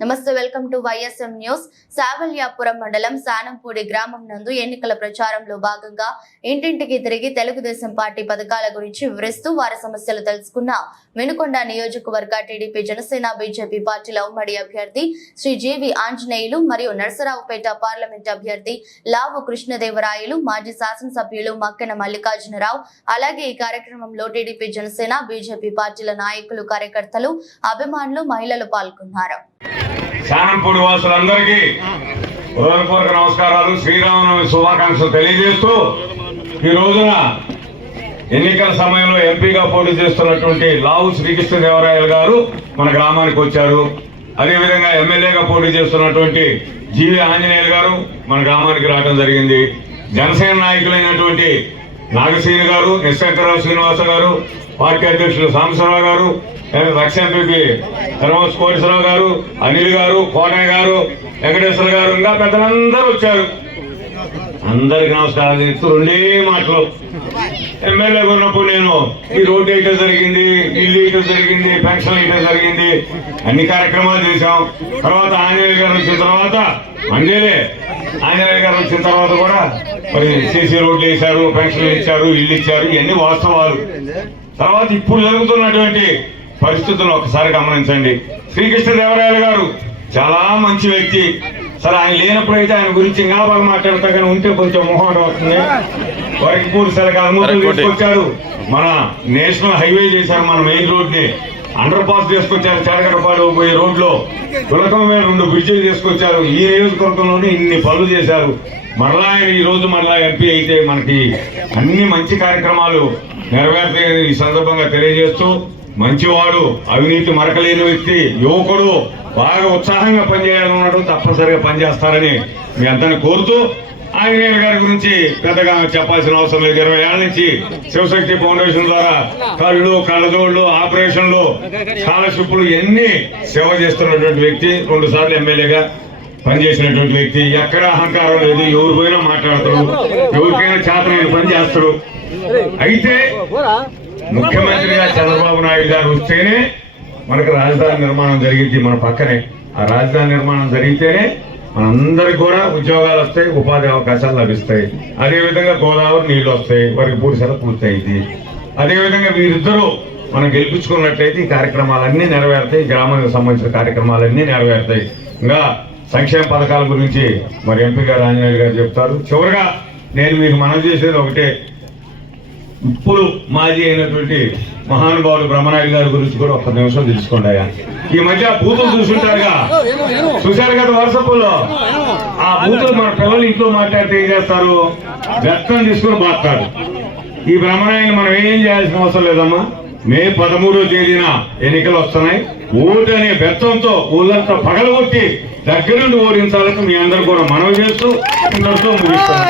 నమస్తే welcome to YSM news. Savalyapuram మండలం సానంపూడి గ్రామం నందు ఎన్నికల ప్రచారంలో భాగంగా ఇంటింటికి తిరిగి తెలుగుదేశం పార్టీ పథకాల గురించి వివరిస్తూ వారి సమస్యలు తెలుసుకున్న వెనుకొండ నియోజకవర్గ టీడీపీ జనసేన బీజేపీ పార్టీల ఉమ్మడి అభ్యర్థి శ్రీ జీవి ఆంజనేయులు మరియు నరసరావుపేట పార్లమెంట్ అభ్యర్థి లావు కృష్ణదేవరాయలు మాజీ శాసనసభ్యులు మక్కెన మల్లికార్జునరావు అలాగే ఈ కార్యక్రమంలో టీడీపీ జనసేన బీజేపీ పార్టీల నాయకులు కార్యకర్తలు అభిమానులు మహిళలు పాల్గొన్నారు. శానంపూడి వాసులందరికీ హృదయపూర్వక నమస్కారాలు శ్రీరామనవమి శుభాకాంక్షలు తెలియజేస్తూ ఈ రోజున ఎన్నికల సమయంలో ఎంపీగా పోటీ చేస్తున్నటువంటి లావు శ్రీకృష్ణదేవరాయలు గారు మన గ్రామానికి వచ్చారు. అదేవిధంగా ఎమ్మెల్యేగా పోటీ చేస్తున్నటువంటి జీవి ఆంజనేయులు గారు మన గ్రామానికి రావడం జరిగింది. జనసేన నాయకులైనటువంటి నాగశ్రీని గారు నిశంకరరావు శ్రీనివాస గారు పార్టీ అధ్యక్షులు సాంబశ్వరరావు గారు రక్ష ఎంపీపీ ధర్మస్ కోటేశ్వరరావు గారు అనిల్ గారు కోటయ్య గారు వెంకటేశ్వర గారు ఇంకా పెద్దలందరూ వచ్చారు. అందరికి నమస్కారాలు చెప్తూ రెండే మాటలు. ఎమ్మెల్యేగా ఉన్నప్పుడు నేను ఈ రోడ్డు వేయటం జరిగింది ఇల్లు వేయటం జరిగింది పెన్షన్ వేయటం జరిగింది అన్ని కార్యక్రమాలు చేశాం. తర్వాత ఆంజనేయ గారు వచ్చిన తర్వాత అంజేలే ఆంజనేయ గారు వచ్చిన తర్వాత కూడా మరి సీసీ రోడ్లు వేశారు పెన్షన్లు ఇచ్చారు ఇల్లు ఇచ్చారు ఇవన్నీ వాస్తవాలు. తర్వాత ఇప్పుడు జరుగుతున్నటువంటి పరిస్థితులను ఒకసారి గమనించండి. శ్రీకృష్ణదేవరాయలు గారు చాలా మంచి వ్యక్తి. సరే ఆయన లేనప్పుడు అయితే ఆయన గురించి ఇంకా బాగా మాట్లాడతా కానీ ఉంటే కొంచెం మొహం అవుతుంది వారికి పూర్తి సరిగా అనుమతులు తీసుకొచ్చారు. మన నేషనల్ హైవే చేశారు మన మెయిన్ రోడ్ని అండర్ పాస్ చేసుకొచ్చారు చేరగడపాడు పోయే రోడ్లో. లో మీద రెండు బ్రిడ్జిలు తీసుకొచ్చారు. ఈ నియోజకవర్గంలోనే ఇన్ని పనులు చేశారు. మరలా ఆయన ఈ రోజు మరలా ఎంపీ అయితే మనకి అన్ని మంచి కార్యక్రమాలు నెరవేర్తాయని ఈ సందర్భంగా తెలియజేస్తూ మంచివాడు అవినీతి మరకలేని వ్యక్తి యువకుడు బాగా ఉత్సాహంగా పనిచేయాలన్నాడు తప్పనిసరిగా పనిచేస్తారని మీ అందరిని కోరుతూ ఆంజనేయుల గారి గురించి పెద్దగా చెప్పాల్సిన అవసరం లేదు. ఇరవై ఏళ్ళ నుంచి శివశక్తి ఫౌండేషన్ ద్వారా కళ్ళు కళ్ళజోళ్ళు ఆపరేషన్లు స్కాలర్షిప్లు ఎన్ని సేవ చేస్తున్నటువంటి వ్యక్తి రెండు సార్లు ఎమ్మెల్యేగా పనిచేసినటువంటి వ్యక్తి ఎక్కడ అహంకారం లేదు ఎవరు పోయినా మాట్లాడతాడు ఎవరికైనా చేతనైన పని చేస్తాడు. అయితే ముఖ్యమంత్రిగా చంద్రబాబు నాయుడు గారు వస్తేనే మనకు రాజధాని నిర్మాణం జరిగింది మన పక్కనే. ఆ రాజధాని నిర్మాణం జరిగితేనే మనందరికి కూడా ఉద్యోగాలు వస్తాయి ఉపాధి అవకాశాలు లభిస్తాయి. అదేవిధంగా గోదావరి నీళ్ళు వస్తాయి వారికి పూడిసల పూర్తయింది. అదేవిధంగా వీరిద్దరూ మనం గెలిపించుకున్నట్లయితే ఈ కార్యక్రమాలన్నీ నెరవేరుతాయి గ్రామానికి సంబంధించిన కార్యక్రమాలన్నీ నెరవేరుతాయి. ఇంకా సంక్షేమ పథకాల గురించి మరి ఎంపీ గారు ఆంజనేయులు గారు చెప్తారు. చివరిగా నేను మీకు మనం చేసేది ఒకటే. ఇప్పుడు మాజీ అయినటువంటి మహానుభావుడు బ్రహ్మనాయుడు గారి గురించి కూడా ఒక నిమిషం తెలుసుకోండి అయ్యా. ఈ మధ్య బూతులు చూసుంటారుగా. చూశారు కదా వాట్సాప్లో ఆ బూతులు మన పిల్లలు ఇంట్లో మాట్లాడితే ఏం చేస్తారు? వ్యక్తం తీసుకుని మాట్లాడు ఈ బ్రహ్మనాయుని మనం ఏం చేయాల్సిన అవసరం లేదమ్మా? మే పదమూడో తేదీన ఎన్నికలు వస్తున్నాయి. ఓటు అనే బెత్తంతో ఊళ్ళంతా పగలగొట్టి దగ్గరుండి ఓడించాలని మీ అందరూ కూడా మనవి చేస్తూ ఇంతటితో ముగిస్తున్నాం.